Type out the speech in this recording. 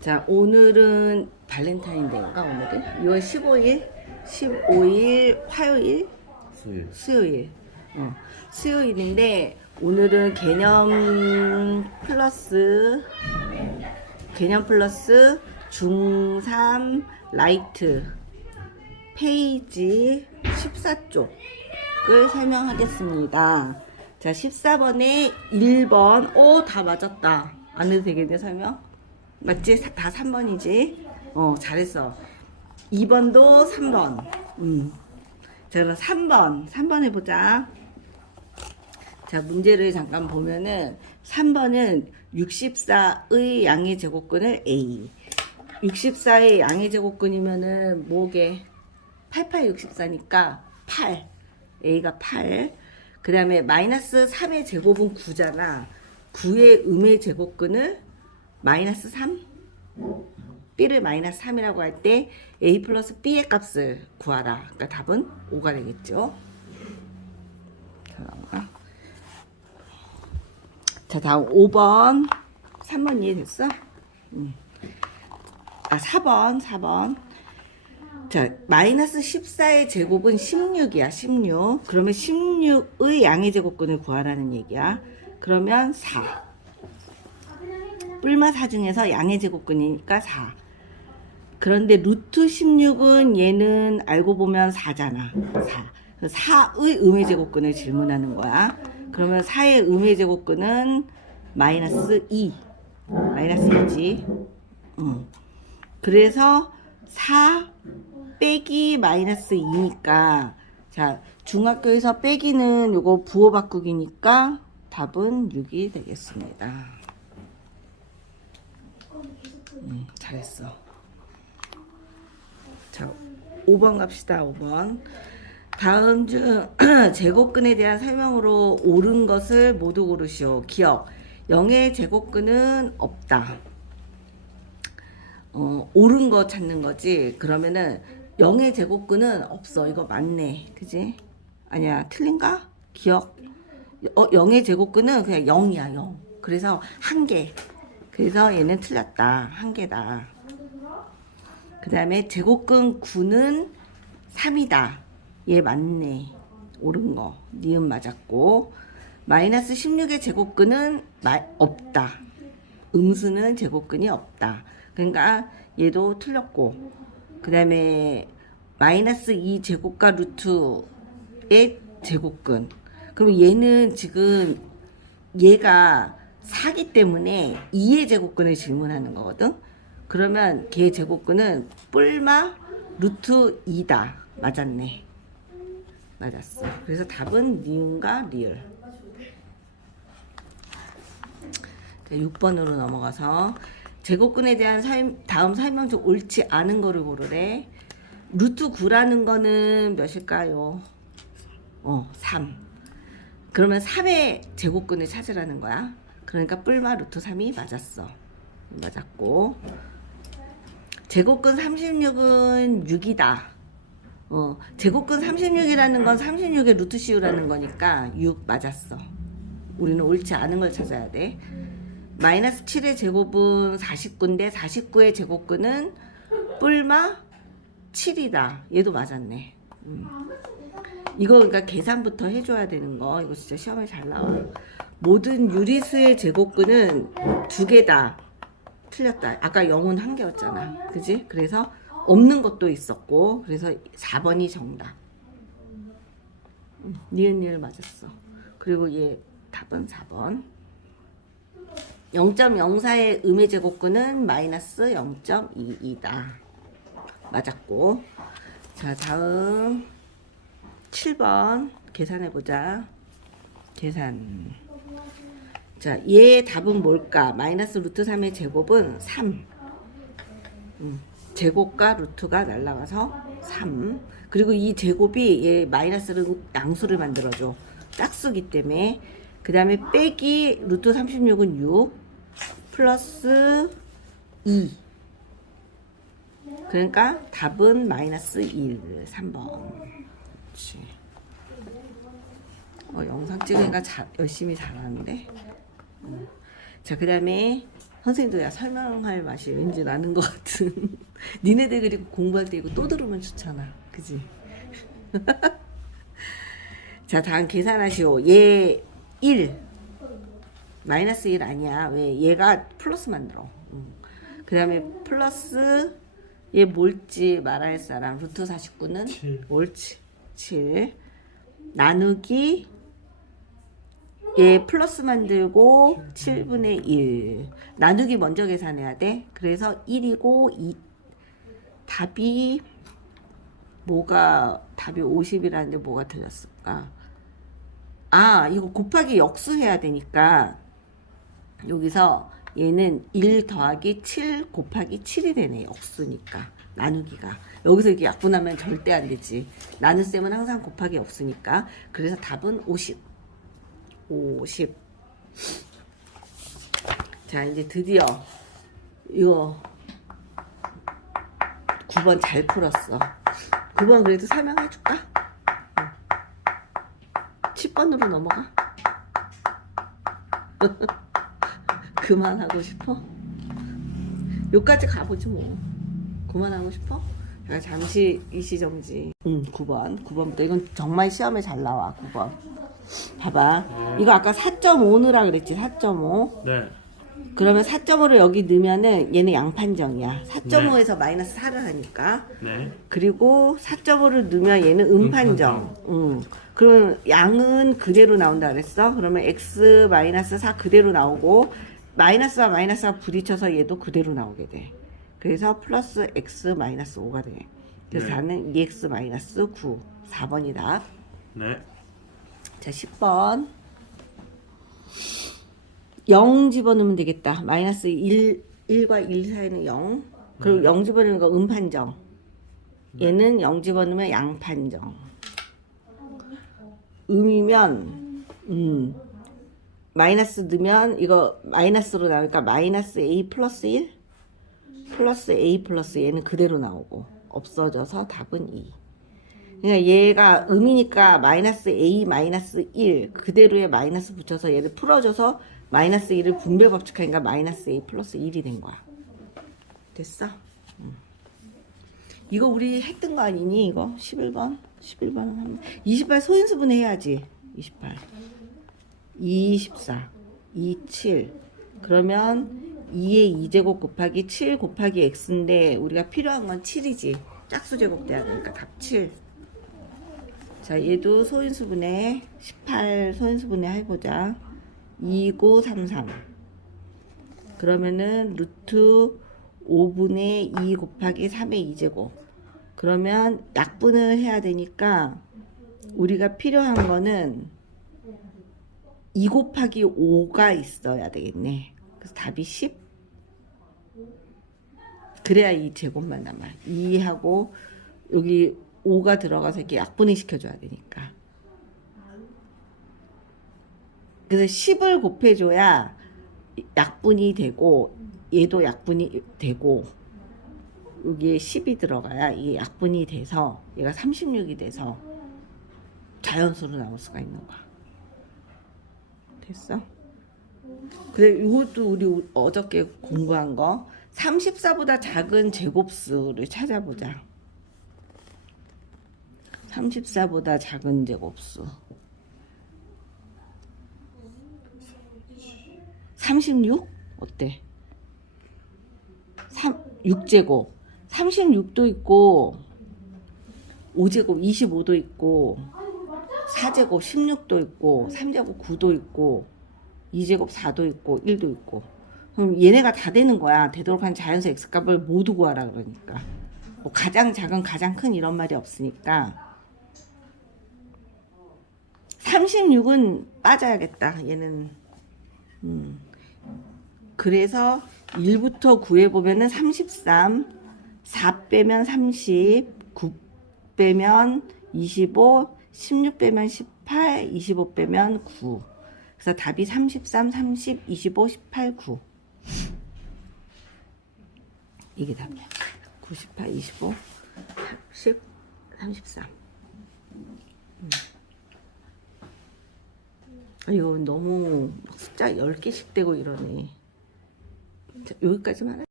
자, 오늘은 발렌타인데이인가, 오늘은? 6월 15일? 15일 화요일? 수요일 수요일. 어, 수요일인데, 오늘은 개념 플러스, 개념 플러스 중3 라이트 페이지 14쪽을 설명하겠습니다. 자, 14번에 1번. 오, 다 맞았다. 안 해도 되겠네, 설명? 맞지? 사- 다 3번이지? 어, 잘했어. 2번도 3번. 음. 자, 그럼 3번. 3번 해보자. 자, 문제를 잠깐 보면은 3번은 64의 양의 제곱근을 A. 64의 양의 제곱근이면은 뭐게? 8864니까 8. A가 8. 그 다음에 마이너스 3의 제곱은 9잖아. 9의 음의 제곱근을 마이너스 3? B를 마이너스 3이라고 할 때 A 플러스 B의 값을 구하라. 그러니까 답은 5가 되겠죠. 자, 다음 5번. 3번 이해됐어? 음. 아, 4번, 4번. 자, 마이너스 14의 제곱은 16이야, 16. 그러면 16의 양의 제곱근을 구하라는 얘기야. 그러면 4. 뿔마 4 중에서 양의 제곱근이니까 4. 그런데 루트 16은 얘는 알고 보면 4잖아. 4. 4의 음의 제곱근을 질문하는 거야. 그러면 4의 음의 제곱근은 마이너스 2. 마이너스 2지. 음. 그래서 4 빼기 마이너스 2니까 자 중학교에서 빼기는 요거 부호 바꾸기니까 답은 6이 되겠습니다. 음, 잘했어. 자 5번 갑시다 5번. 다음 중 제곱근에 대한 설명으로 옳은 것을 모두 고르시오. 기억 0의 제곱근은 없다. 어, 옳은 거 찾는 거지. 그러면은 0의 제곱근은 없어. 이거 맞네. 그지? 아니야. 틀린가? 기억. 어, 0의 제곱근은 그냥 0이야, 0. 그래서 한 개. 그래서 얘는 틀렸다. 한 개다. 그 다음에 제곱근 9는 3이다. 얘 맞네. 옳은 거. 니은 맞았고. 마이너스 16의 제곱근은 마, 없다. 음수는 제곱근이 없다. 그러니까 얘도 틀렸고 그 다음에 마이너스 2 제곱과 루트의 제곱근 그럼 얘는 지금 얘가 4기 때문에 2의 제곱근을 질문하는 거거든 그러면 걔 제곱근은 뿔마 루트 2다 맞았네 맞았어 그래서 답은 니은과 리을 6번으로 넘어가서 제곱근에 대한 설- 다음 설명 중 옳지 않은 거를 고르래. 루트 9라는 거는 몇일까요? 어, 3. 그러면 3의 제곱근을 찾으라는 거야. 그러니까 뿔마 루트 3이 맞았어. 맞았고. 제곱근 36은 6이다. 어, 제곱근 36이라는 건 36의 루트 씌우라는 거니까 6 맞았어. 우리는 옳지 않은 걸 찾아야 돼. 마이너스 7의 제곱은 49인데 49의 제곱근은 뿔마 7이다. 얘도 맞았네. 음. 이거 그러니까 계산부터 해줘야 되는 거. 이거 진짜 시험에 잘 나와. 모든 유리수의 제곱근은 두 개다. 틀렸다. 아까 0은 한 개였잖아. 그지? 그래서 없는 것도 있었고 그래서 4번이 정답. 음, 니은 니을 맞았어. 그리고 얘 답은 4번. 0.04의 음의 제곱근은 마이너스 0.22다. 맞았고. 자, 다음 7번 계산해보자. 계산. 자, 얘의 답은 뭘까? 마이너스 루트 3의 제곱은 3. 음, 제곱과 루트가 날라가서 3. 그리고 이 제곱이 얘 마이너스를 양수를 만들어줘. 짝수기 때문에. 그 다음에 빼기 루트 36은 6 플러스 2 그러니까 답은 마이너스 1 3번 그렇지 어, 영상 찍으니까 자, 열심히 잘하는데? 음. 자 그 다음에 선생님도 야 설명할 맛이 왠지 나는 것 같은. 니네들 그리고 공부할 때 이거 또 들으면 좋잖아. 그지? 자 다음 계산하시오. 얘 1 마이너스 1 아니야. 왜? 얘가 플러스 만들어. 그 다음에 플러스 얘 뭘지 말할 사람. 루트 49는 칠. 옳지. 7 나누기 얘 플러스 만들고 7분의 1 나누기 먼저 계산해야 돼. 그래서 1이고 2 답이 뭐가 답이 50이라는데 뭐가 틀렸을까? 아 이거 곱하기 역수해야 되니까 여기서 얘는 1 더하기 7 곱하기 7이 되네 역수니까. 나누기가. 여기서 이렇게 약분하면 절대 안 되지. 나눗셈은 항상 곱하기 없으니까. 그래서 답은 50 50 자 이제 드디어 이거 9번 잘 풀었어. 9번 그래도 설명해 줄까? 10번으로 넘어가. 그만하고 싶어? 여기까지 가보지 뭐. 그만하고 싶어? 잠시 이시정지. 응 9번. 9번부터. 이건 정말 시험에 잘 나와 9번 봐봐 이거 아까 4.5 넣으라 그랬지 4.5 네. 그러면 4.5를 여기 넣으면은 얘는 양판정이야 4.5에서 마이너스 4를 하니까 네. 그리고 4.5를 넣으면 얘는 음판정. 음. 그러면 양은 그대로 나온다 그랬어? 그러면 x 마이너스 4 그대로 나오고 마이너스와 마이너스가 부딪혀서 얘도 그대로 나오게 돼. 그래서 플러스 x 마이너스 5가 돼. 그래서 네. 답은 2x 마이너스 9. 4번이다. 네. 자, 10번. 0 집어넣으면 되겠다. 마이너스 1, 1과 1 사이는 0. 그리고 0 집어넣는 거 음판정. 얘는 0 집어넣으면 양판정. 음이면, 음, 마이너스 넣으면 이거 마이너스로 나오니까 마이너스 A 플러스 1? 플러스 A 플러스 얘는 그대로 나오고 없어져서 답은 2. 그러니까 얘가 음이니까 마이너스 a 마이너스 1 그대로의 마이너스 붙여서 얘를 풀어줘서 마이너스 1을 분배 법칙하니까 마이너스 a 플러스 1이 된 거야. 됐어? 음. 이거 우리 했던 거 아니니 이거 11번 11번은 한28 소인수분 해야지 28 24 27 그러면 2의 2제곱 곱하기 7 곱하기 x인데 우리가 필요한 건 7이지 짝수 제곱 돼야 되니까 답 7. 자 얘도 소인수분해 18 소인수분해 해보자. 2933 그러면은 루트 5분의 2 곱하기 3의 2제곱. 그러면 약분을 해야 되니까 우리가 필요한 거는 2 곱하기 5가 있어야 되겠네. 그래서 답이 10 그래야 이 제곱만 남아 2하고 여기 5가 들어가서 이렇게 약분을 시켜줘야 되니까. 그래서 10을 곱해줘야 약분이 되고 얘도 약분이 되고 여기에 10이 들어가야 이게 약분이 돼서 얘가 36이 돼서 자연수로 나올 수가 있는 거야. 됐어? 그래 이것도 우리 어저께 공부한 거. 34보다 작은 제곱수를 찾아보자 34보다 작은 제곱수 36? 어때? 3, 6제곱. 36도 있고 5제곱 25도 있고 4제곱 16도 있고 3제곱 9도 있고 2제곱 4도 있고 1도 있고. 그럼 얘네가 다 되는 거야. 되도록 한 자연수 x값을 모두 구하라 그러니까. 뭐 가장 작은 가장 큰 이런 말이 없으니까 36은 빠져야겠다 얘는. 음. 그래서 1부터 9에 보면은 33 4 빼면 30 9 빼면 25 16 빼면 18 25 빼면 9 그래서 답이 33 30 25 18 9 이게 답이야. 98 25 10 33 아, 이거 너무 막 숫자 10개씩 되고 이러네. 여기까지만 할